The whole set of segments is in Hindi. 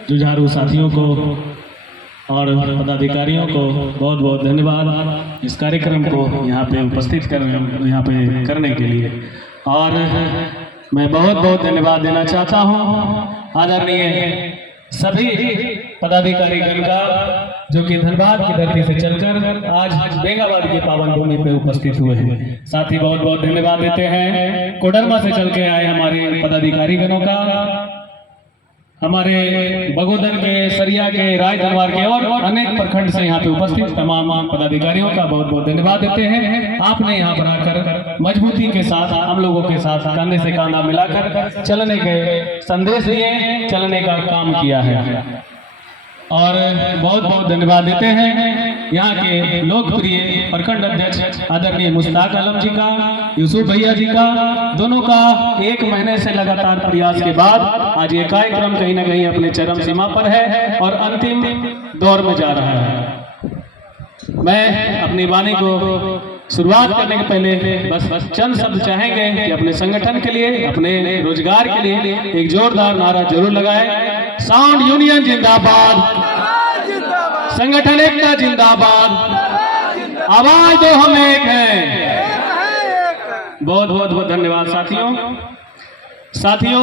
जुझारू साथियों को और पदाधिकारियों को बहुत बहुत धन्यवाद इस कार्यक्रम को यहाँ पे उपस्थित करने के लिए। और मैं बहुत बहुत धन्यवाद देना चाहता हूँ आदरणीय सभी पदाधिकारीगण का, जो कि धनबाद की धरती से चलकर आज बेंगाबाद की पावन भूमि पे उपस्थित हुए हैं। साथ ही बहुत बहुत धन्यवाद देते हैं कोडरमा से चल के आए हमारे पदाधिकारीगणों का, हमारे बगोदर के, सरिया के, राय दरबार के और अनेक प्रखंड से यहाँ पे उपस्थित तमाम पदाधिकारियों का बहुत बहुत धन्यवाद देते हैं। आपने यहाँ पर आकर मजबूती के साथ हम लोगों के साथ कंधे से कंधा मिलाकर चलने के संदेश दिए, चलने का काम किया है। और बहुत बहुत धन्यवाद देते हैं यहाँ के लोकप्रिय प्रखंड अध्यक्ष आदरणीय मुश्ताक आलम जी का, यूसुफ भैया जी का, दोनों का 1 महीने से लगातार प्रयास के बाद आज ये कार्यक्रम कहीं ना कहीं अपने चरम सीमा पर है और अंतिम दौर में जा रहा है। मैं अपनी वाणी को शुरुआत करने के पहले बस चंद शब्द चाहेंगे कि अपने संगठन के लिए, अपने रोजगार के लिए एक जोरदार नारा जरूर लगाएं। साउंड यूनियन जिंदाबाद, संगठन एकता जिंदाबाद, आवाज दो हम एक हैं। बहुत बहुत बहुत धन्यवाद साथियों,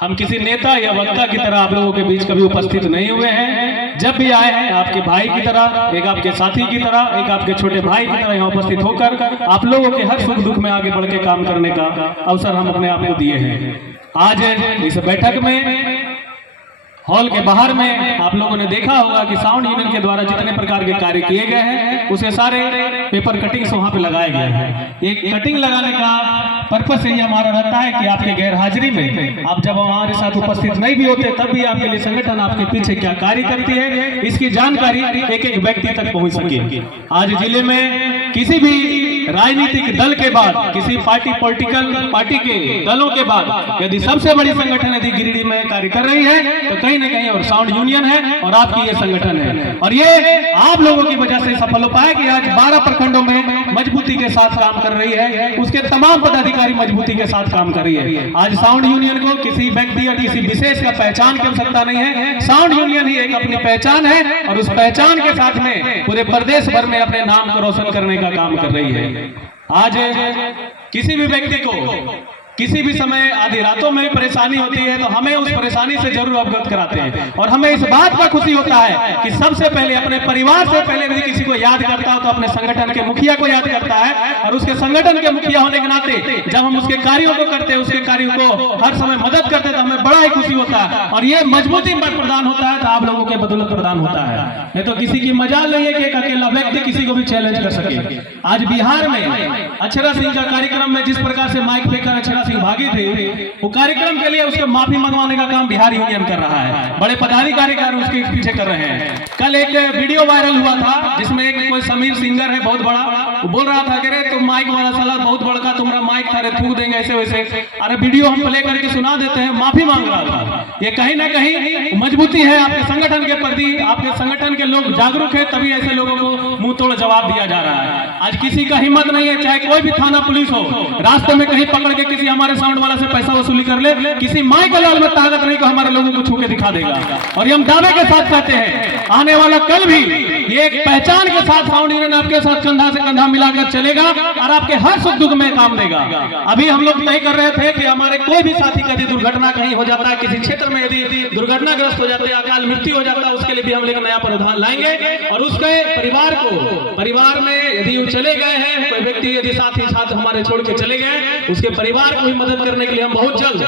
हम किसी नेता या वक्ता की तरह आप लोगों के बीच कभी उपस्थित नहीं हुए हैं। जब भी आए हैं आपके भाई की तरह, एक आपके साथी की तरह, एक आपके छोटे भाई की तरह यहाँ उपस्थित होकर आप लोगों के हर सुख दुख में आगे बढ़ के काम करने का अवसर हम अपने आप को दिए हैं। आज इस बैठक में हॉल के बाहर में आप लोगों ने देखा होगा कि साउंड यूनियन के द्वारा जितने प्रकार के कार्य किए गए हैं उसे सारे पेपर कटिंग्स वहां पे लगाए गए हैं। एक कटिंग लगाने का पर्पस यही हमारा रहता है कि आपके गैर हाजिरी में, आप जब हमारे साथ उपस्थित नहीं भी होते तब भी आपके लिए संगठन आपके पीछे क्या कार्य करती है इसकी जानकारी एक एक व्यक्ति तक पहुंच सके। आज जिले में किसी भी राजनीतिक दल के बाद, किसी पॉलिटिकल पार्टी के दलों के बाद यदि सबसे बड़ी संगठन यदि गिरिडीह में कार्य कर रही है तो कहीं न कहीं और साउंड यूनियन है और आपकी ये संगठन है। और ये आप लोगों की वजह से सफल हो पाया कि आज 12 प्रखंडों में मजबूती के साथ काम कर रही है, उसके तमाम पदाधिकारी मजबूती के साथ काम कर रही है। आज साउंड यूनियन को किसी व्यक्ति या किसी विशेष का पहचान की आवश्यकता नहीं है, साउंड यूनियन ही एक अपनी पहचान है और उस पहचान के साथ में पूरे प्रदेश भर में अपने नाम को रोशन करने का काम कर रही है। आज किसी भी व्यक्ति को किसी भी समय आधी रातों में परेशानी होती है तो हमें उस परेशानी से जरूर अवगत कराते हैं और हमें इस बात पर खुशी होता है कि सबसे पहले अपने परिवार से पहले यदि किसी को याद करता हो तो अपने संगठन के मुखिया को याद करता है। और उसके संगठन के मुखिया होने के नाते जब हम उसके कार्यों को करते हैं, उसके कार्यों को हर समय मदद करते हैं तो हमें बड़ा ही खुशी होता है और ये मजबूती प्रदान होता है तो आप लोगों के बदौलत प्रदान होता है। नहीं तो किसी की मजाल नहीं है कि एक अकेला व्यक्ति किसी को भी चैलेंज कर सके। आज बिहार में अक्षरा सिंह का कार्यक्रम में जिस प्रकार से माइक फेंकर अक्षरा सिंह भागी थे, वो कार्यक्रम के लिए उसको माफी मंगवाने का काम बिहार यूनियन कर रहा है, बड़े पदाधिकारी उसके पीछे कर रहे हैं। कल एक वीडियो वायरल हुआ था जिसमें एक कोई समीर सिंगर है बहुत बड़ा, वो बोल रहा था कि रे तुम माइक वाला साला बहुत बड़का तुम्हारा माइक था रे, थूक देंगे ऐसे वैसे। अरे वीडियो हम प्ले करके सुना देते हैं, माफी मांग रहा था। ये कहीं ना कहीं मजबूती है आपके संगठन के प्रति, आपके संगठन के लोग जागरूक है तभी ऐसे लोगों को मुंह तोड़ जवाब दिया जा रहा है। आज किसी का हिम्मत नहीं है, चाहे कोई भी थाना पुलिस हो, रास्ते में कहीं पकड़ के किसी हमारे साउंड वाला से पैसा वसूली कर ले, किसी माइक लाल में ताकत नहीं को हमारे लोगों को छू के दिखा देगा। और हम दावे के साथ कहते हैं आने वाला कल भी ये एक पहचान के साथ साउंड यूनियन आपके साथ कंधा से कंधा मिलाकर चलेगा और आपके हर सुख दुख में काम देगा। अभी हम लोग तय कर रहे थे कि हमारे कोई भी साथी का यदि दुर्घटना कहीं हो जाता है, किसी क्षेत्र में यदि दुर्घटनाग्रस्त हो जाते हैं, अकाल मृत्यु हो जाता है, उसके लिए भी हम लोग नया प्रावधान लाएंगे और उसके परिवार में यदि वो चले गए हैं, कोई व्यक्ति यदि साथी साथ हमारे छोड़ के चले गए, उसके परिवार को भी मदद करने के लिए हम बहुत जल्द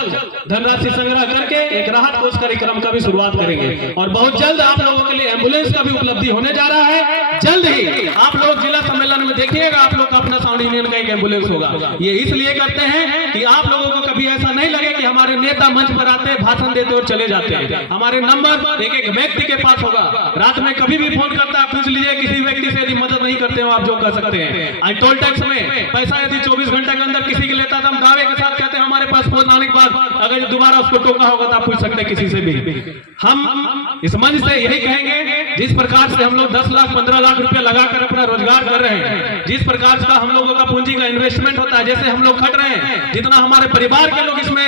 धनराशि संग्रह करके एक राहत कोष कार्यक्रम का भी शुरुआत करेंगे। और बहुत जल्द आप लोगों के लिए एम्बुलेंस का भी उपलब्धि होने जा रहा है। जल्द ही आप लोग जिला सम्मेलन में देखिएगा, आप लोग का अपना साउंड यूनियन का एक एम्बुलेंस होगा। ये इसलिए करते हैं कि आप लोगों को कभी ऐसा नहीं लगे कि हमारे नेता मंच पर आते हैं, भाषण देते और चले जाते हैं। हमारे नंबर एक एक व्यक्ति के पास होगा। रात में कभी भी फोन करता है, पूछ लीजिए किसी व्यक्ति से यदि मदद नहीं करते हो आप जो कर सकते हैं। आज टोल टैक्स में पैसा यदि 24 घंटे के अंदर किसी के लेता था, हम दावे के साथ कहते हैं हमारे पास फोन आने के बाद अगर दोबारा उसको टोका होगा तो आप पूछ सकते हैं किसी से भी। हम इस मंच से यही कहेंगे, जिस प्रकार से हम लोग 10 लाख 15 लाख रुपए लगाकर अपना रोजगार कर रहे हैं, जिस प्रकार का हम लोगों का पूंजी का इन्वेस्टमेंट होता है, जैसे हम लोग खट रहे हैं, जितना हमारे परिवार परिवार के लोग इसमें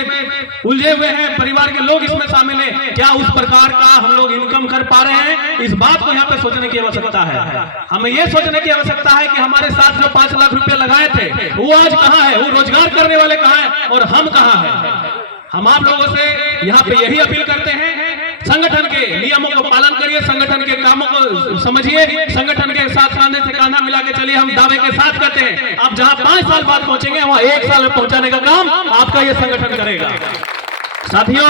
उलझे हुए हैं, परिवार के लोग इसमें शामिल हैं, क्या उस प्रकार का हम लोग इनकम कर पा रहे हैं? इस बात को यहाँ पे सोचने की आवश्यकता है। हमें ये सोचने की आवश्यकता है कि हमारे साथ जो 5 लाख रुपए लगाए थे वो आज कहाँ है, वो रोजगार करने वाले कहाँ हैं और हम कहाँ हैं? हम आप लोगों से यहाँ पे यही अपील करते हैं, संगठन के नियमों को पालन करिए, संगठन के कामों को समझिए, संगठन के साथ कांधे से कांधा मिला के चलिए। हम दावे के साथ कहते हैं, आप जहां 5 साल बाद पहुंचेंगे वहां 1 साल में पहुंचाने का काम आपका ये संगठन करेगा। साथियों,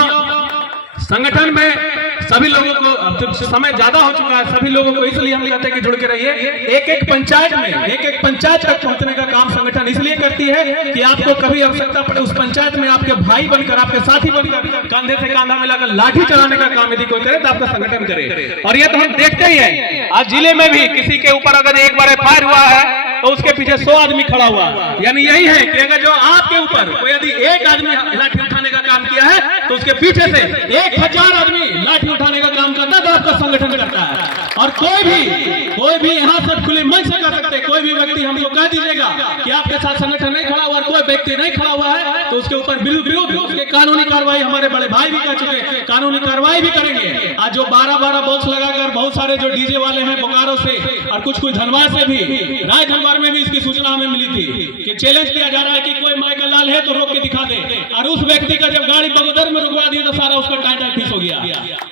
संगठन में सभी लोगों को, अब तो समय ज्यादा हो चुका है, सभी लोगों को इसलिए हम कहते हैं कि जुड़ के रहिए। एक पंचायत में, एक पंचायत तक पहुंचने का काम संगठन इसलिए करती है कि आपको कभी आवश्यकता पड़े उस पंचायत में आपके भाई बनकर, आपके साथी बनकर, कंधे से कंधा मिलाकर लाठी चलाने का काम यदि कोई करे तो आपका संगठन करे। और ये तो हम देखते ही हैं, आज जिले में भी किसी के ऊपर अगर एक बार FIR हुआ है तो उसके पीछे 100 आदमी खड़ा हुआ। यानी यही है कि अगर जो आपके ऊपर कोई यदि एक आदमी लाठी उठाने का काम किया है तो उसके पीछे से 1000 आदमी लाठी उठाने का काम करता है, तो आपका संगठन करता है। और कोई भी यहाँ से खुले मन से कर सकते, कोई भी व्यक्ति हमको कह दीजिएगा कि आपके साथ संगठन नहीं खड़ा हुआ, कोई व्यक्ति नहीं खड़ा हुआ है, तो उसके ऊपर विरुद्ध उसके कानूनी कार्रवाई, हमारे बड़े भाई भी कर चुके, कानूनी कार्रवाई भी करेंगे। आज जो 12-12 बॉक्स लगाकर बहुत सारे जो डीजे वाले हैं बोकारो से और कुछ धनबाद से भी, राय धनबाद में भी इसकी सूचना हमें मिली थी कि चैलेंज किया जा रहा है कि कोई माइकल लाल है तो रोक के दिखा दे, और उस व्यक्ति का जब गाड़ी बगोदर में रुकवा दिया तो सारा उसका टाइटल फीस हो गया।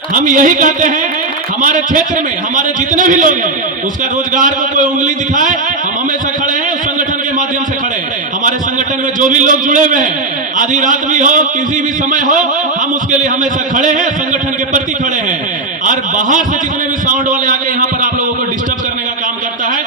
हम यही कहते हैं, हमारे क्षेत्र में हमारे जितने भी लोग हैं उसका रोजगार को कोई उंगली दिखाए, हम हमेशा खड़े हैं, उस संगठन के माध्यम से खड़े हैं। हमारे संगठन में जो भी लोग जुड़े हुए हैं, आधी रात भी हो, किसी भी समय हो, हम उसके लिए हमेशा खड़े हैं, संगठन के प्रति खड़े हैं। और बाहर से जितने भी साउंड वाले आके यहाँ पर आप लोगों को डिस्टर्ब करने का काम करता है,